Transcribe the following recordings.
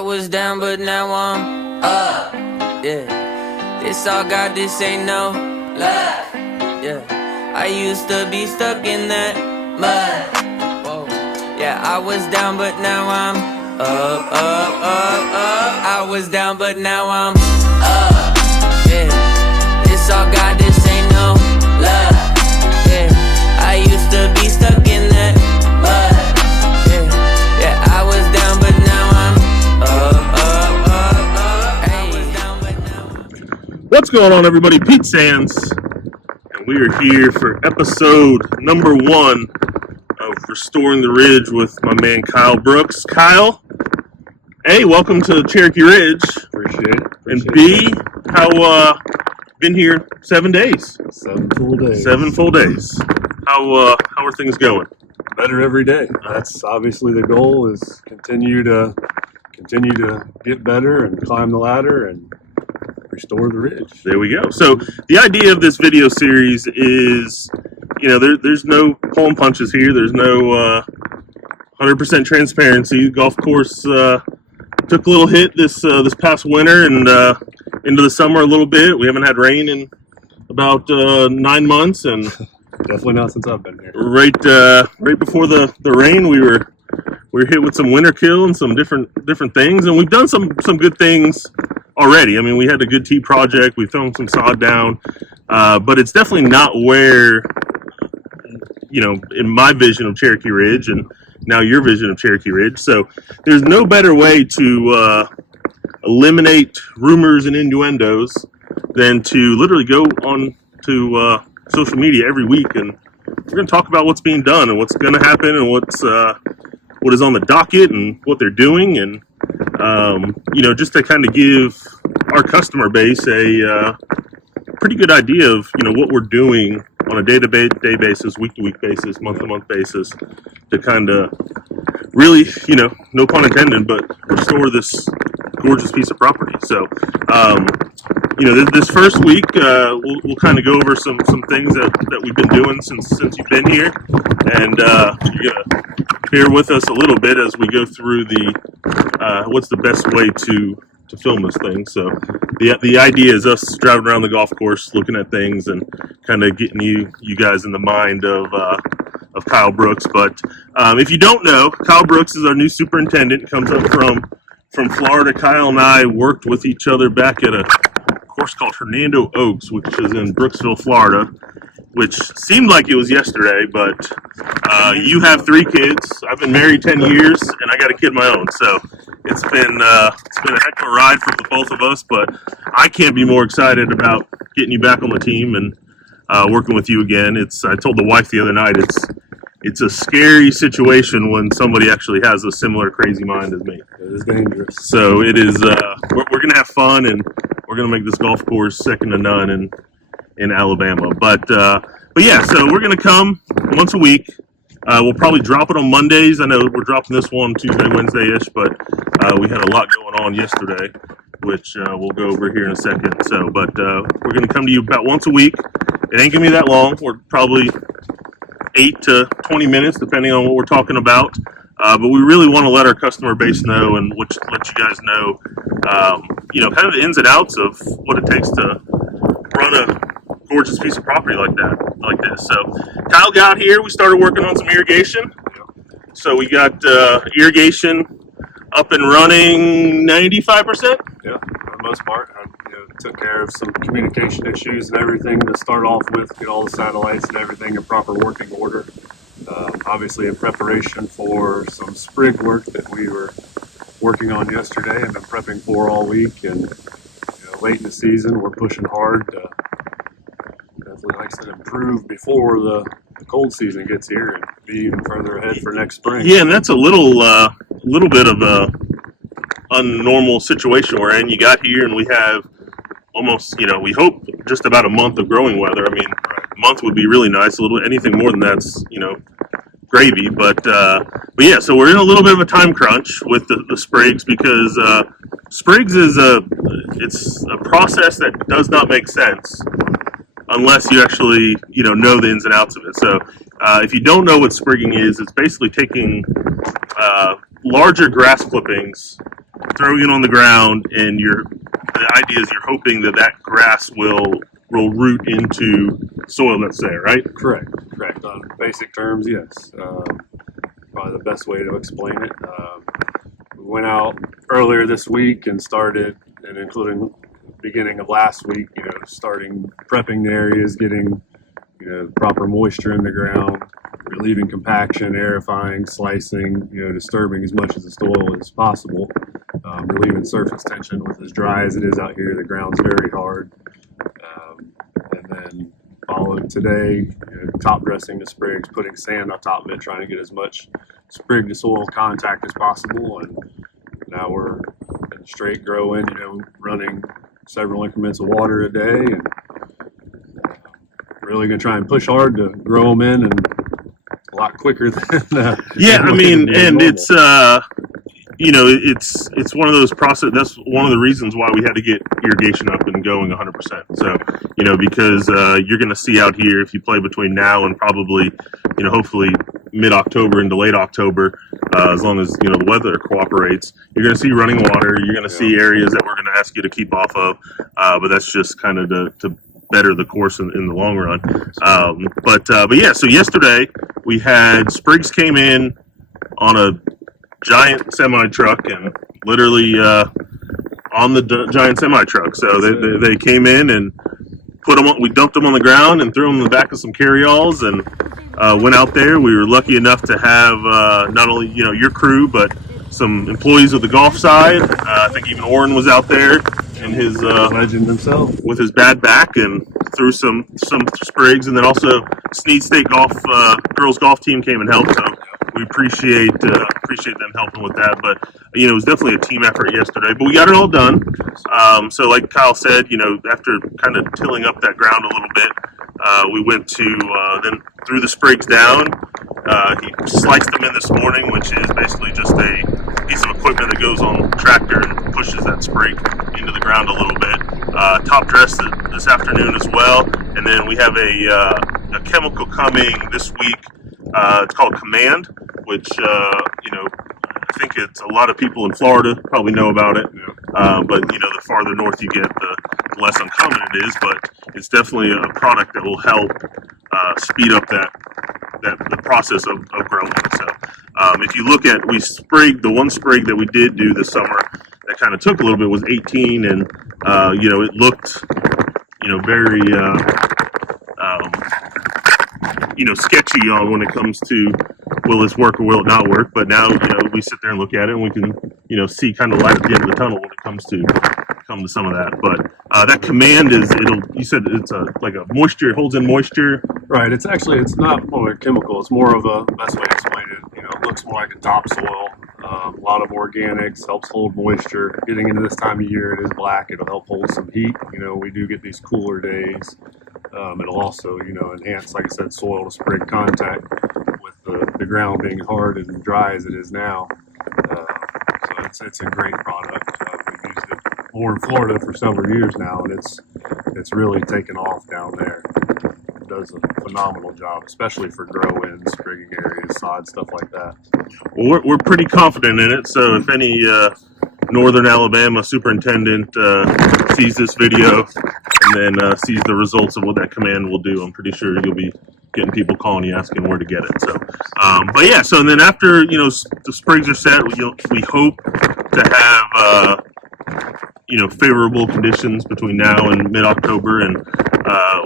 I was down, but now I'm up. Yeah, this all God, this ain't no love. Yeah, I used to be stuck in that mud. Whoa. Yeah, I was down, but now I'm up. I was down, but now I'm up. Yeah, this all God, this ain't no love. Yeah, I used to be stuck in that mud. Yeah, I was down, but now I'm up. I was down, but now I'm... What's going on, everybody? Pete Sands, and we are here for episode number 1 of Restoring the Ridge with my man Kyle Brooks. Kyle, A, welcome to Cherokee Ridge. Appreciate it. And B, how been here 7 days? 7 full days. 7 full days. How are things going? Better every day. That's obviously the goal, is continue to get better and climb the ladder and restore the ridge. There we go. So the idea of this video series is, there's no pulling punches here. There's no 100% transparency. The golf course took a little hit this past winter and into the summer a little bit. We haven't had rain in about 9 months, and definitely not since I've been here. Right before the rain, we were hit with some winter kill and some different things, and we've done some good things already. I mean, we had a good tee project. We filmed some sod down, but it's definitely not where, in my vision of Cherokee Ridge and now your vision of Cherokee Ridge. So there's no better way to eliminate rumors and innuendos than to literally go on to social media every week, and we're going to talk about what's being done and what's going to happen and what is on the docket and what they're doing, and just to kind of give our customer base a pretty good idea of what we're doing on a day-to-day basis, week-to-week basis, month-to-month basis, to kind of really, no pun intended, but restore this gorgeous piece of property. So this first week, we'll kind of go over some things that we've been doing since you've been here, and you're gonna bear with us a little bit as we go through the what's the best way to film this thing. So the idea is us driving around the golf course, looking at things, and kind of getting you guys in the mind of Kyle Brooks. But if you don't know, Kyle Brooks is our new superintendent. Comes up from Florida. Kyle and I worked with each other back at a course called Hernando Oaks, which is in Brooksville, Florida, which seemed like it was yesterday, but you have 3 kids. I've been married 10 years, and I got a kid of my own. So it's been a heck of a ride for the both of us, but I can't be more excited about getting you back on the team and working with you again. I told the wife the other night, it's a scary situation when somebody actually has a similar crazy mind as me. It is dangerous. So it is. We're going to have fun, and we're going to make this golf course second to none in Alabama. But yeah, so we're going to come once a week. We'll probably drop it on Mondays. I know we're dropping this one Tuesday, Wednesday-ish, but we had a lot going on yesterday, which we'll go over here in a second. So, but we're going to come to you about once a week. It ain't going to be that long. We're probably 8 to 20 minutes, depending on what we're talking about. But we really want to let our customer base know and let you guys know, kind of the ins and outs of what it takes to run a gorgeous piece of property like this. So Kyle got here. We started working on some irrigation. So we got irrigation up and running 95%. Yeah, for the most part. I took care of some communication issues and everything to start off with, get all the satellites and everything in proper working order. Obviously in preparation for some sprig work that we were working on yesterday and been prepping for all week. And late in the season, we're pushing hard to definitely, like I said, improve before the cold season gets here and be even further ahead for next spring. Yeah, and that's a little bit of a unnormal situation we're in. You got here and we have almost, we hope just about a month of growing weather. I mean, a month would be really nice. Anything more than that's, gravy. But yeah, so we're in a little bit of a time crunch with the sprigs, because sprigs is it's a process that does not make sense unless you actually, know the ins and outs of it. So if you don't know what sprigging is, it's basically taking larger grass clippings throwing it on the ground, and the idea is you're hoping that grass will root into soil that's there, right? Correct. On basic terms, yes. Probably the best way to explain it. We went out earlier this week and started, and including beginning of last week, starting prepping the areas, getting proper moisture in the ground, relieving compaction, aerifying, slicing, disturbing as much of the soil as possible, relieving surface tension. With as dry as it is out here, the ground's very hard. And then followed today, top dressing the sprigs, putting sand on top of it, trying to get as much sprig to soil contact as possible. And now we're in straight growing, running several increments of water a day, and really going to try and push hard to grow them in and a lot quicker than and it's one of those process. That's one of the reasons why we had to get irrigation up and going 100%. So because you're going to see out here, if you play between now and probably hopefully mid-October into late October, as long as the weather cooperates, you're going to see running water. You're going to see areas that we're going to ask you to keep off of, but that's just kind of to better the course in the long run. But yeah, so yesterday we had Sprigs came in on a giant semi truck and literally on the giant semi truck. So they came in and put them on, we dumped them on the ground and threw them in the back of some carryalls and went out there. We were lucky enough to have not only your crew but some employees of the golf side. I think even Orrin was out there in his legend himself with his bad back and threw some sprigs, and then also Sneed State golf girls golf team came and helped. So we appreciate them helping with that. But it was definitely a team effort yesterday. But we got it all done. So like Kyle said, after kind of tilling up that ground a little bit, we went to then threw the sprigs down. He sliced them in this morning, which is basically just a piece of equipment that goes on the tractor and pushes that sprig into the ground a little bit. Top dressed this afternoon as well, and then we have a chemical coming this week. It's called Command, which I think it's a lot of people in Florida probably know about it. But the farther north you get, the less uncommon it is. But it's definitely a product that will help speed up the process of growing. So if you look at, the one sprig that we did do this summer that kind of took a little bit was 18, and it looked very sketchy on when it comes to will this work or will it not work. But now we sit there and look at it and we can see kind of light at the end of the tunnel when it comes to some of that. But that Command you said it's like a moisture, it holds in moisture. Right. It's not more chemical. It's more of a, best way to explain it. It looks more like a topsoil. A lot of organics, helps hold moisture. Getting into this time of year, it is black. It'll help hold some heat. We do get these cooler days. It'll also, enhance, like I said, soil to sprig contact with the ground being hard and dry as it is now. So it's a great product. We've used it more in Florida for several years now, and it's really taken off down there. It does a phenomenal job, especially for grow-in, sprigging areas, sod, stuff like that. Well, we're pretty confident in it, so if any Northern Alabama superintendent sees this video and then sees the results of what that Command will do, I'm pretty sure you'll be getting people calling you asking where to get it. So, but yeah, so and then after the sprigs are set, we hope to have favorable conditions between now and mid-October, and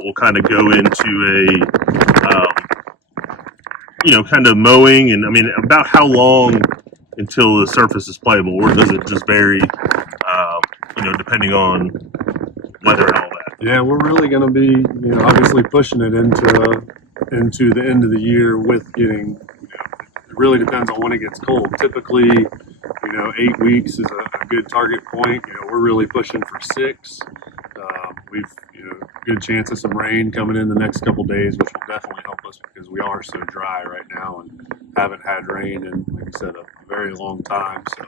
we'll kind of go into a kind of mowing. And I mean, about how long until the surface is playable, or does it just vary depending on weather and all that? Yeah, we're really going to be obviously pushing it into the end of the year with getting it really depends on when it gets cold. Typically 8 weeks is a good target point. We're really pushing for 6. We've good chance of some rain coming in the next couple days, which will definitely help us because we are so dry right now and haven't had rain in, like I said, a very long time. So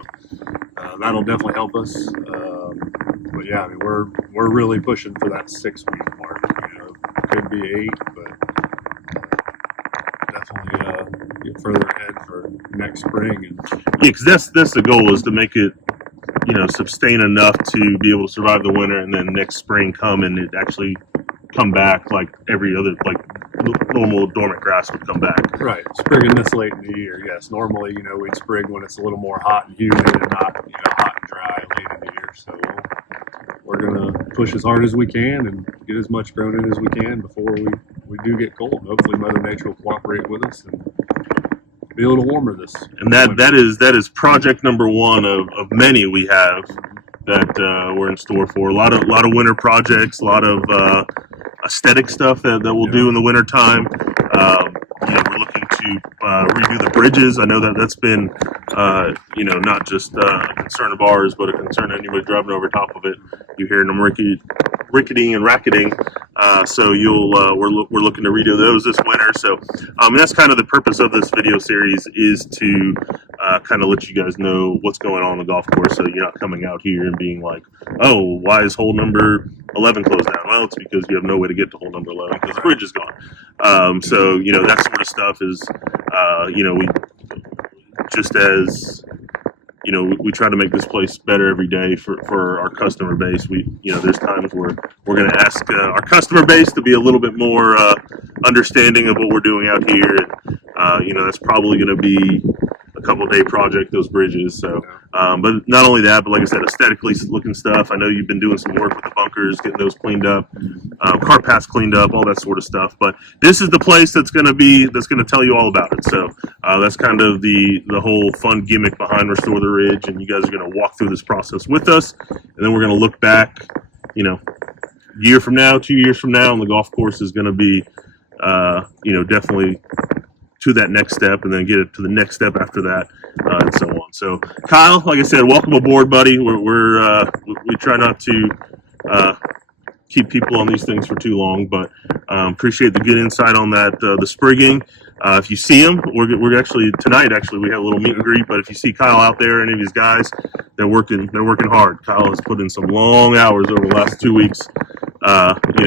that'll definitely help us. But yeah, I mean, we're really pushing for that 6-week mark. Could be 8, but definitely get further ahead for next spring. And yeah, because that's the goal, is to make it sustain enough to be able to survive the winter, and then next spring come and it actually come back like every other, like normal dormant grass would come back. Right, sprigging this late in the year. Yes, normally we'd sprig when it's a little more hot and humid, and not hot and dry late in the year. So we're gonna push as hard as we can and get as much grown in as we can before we do get cold. Hopefully, Mother Nature will cooperate with us and be a little warmer this. And that is project number one of many we have that we're in store for. A lot of winter projects, a lot of aesthetic stuff that we'll do in the winter time. We're looking to redo the bridges. I know that's been not just a concern of ours, but a concern of anybody driving over top of it. You're hearing them ricketing and racketing. So we're looking to redo those this winter. So that's kind of the purpose of this video series, is to kind of let you guys know what's going on the golf course, so you're not coming out here and being like, oh, why is hole number 11 closed down? Well, it's because you have no way to get to hole number 11 because the bridge is gone. So that sort of stuff is we just as we try to make this place better every day for our customer base. There's times where we're going to ask our customer base to be a little bit more understanding of what we're doing out here. And, that's probably going to be a couple-day project, those bridges. So, but not only that, but like I said, aesthetically looking stuff. I know you've been doing some work with the bunkers, getting those cleaned up, car paths cleaned up, all that sort of stuff. But this is the place that's going to tell you all about it. So that's kind of the whole fun gimmick behind Restore the Ridge, and you guys are going to walk through this process with us, and then we're going to look back, year from now, 2 years from now, and the golf course is going to be, definitely to that next step, and then get it to the next step after that, and so on. So, Kyle, like I said, welcome aboard, buddy. We try not to keep people on these things for too long, but appreciate the good insight on that. The sprigging. If you see him, we're actually tonight. Actually, we have a little meet and greet. But if you see Kyle out there, any of his guys, they're working hard. Kyle has put in some long hours over the last 2 weeks.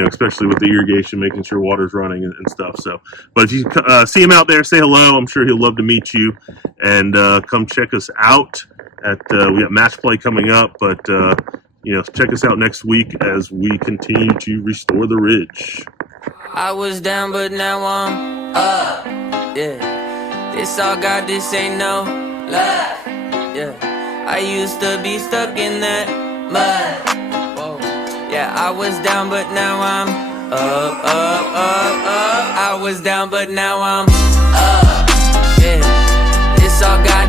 Especially with the irrigation, making sure water's running and stuff. So, but if you see him out there, say hello. I'm sure he'll love to meet you, and come check us out at. We got match play coming up, but check us out next week as we continue to restore the ridge. I was down, but now I'm up. Yeah, this all God, this ain't no luck. Yeah, I used to be stuck in that mud. Yeah, I was down, but now I'm up. I was down, but now I'm up. Yeah, this all God.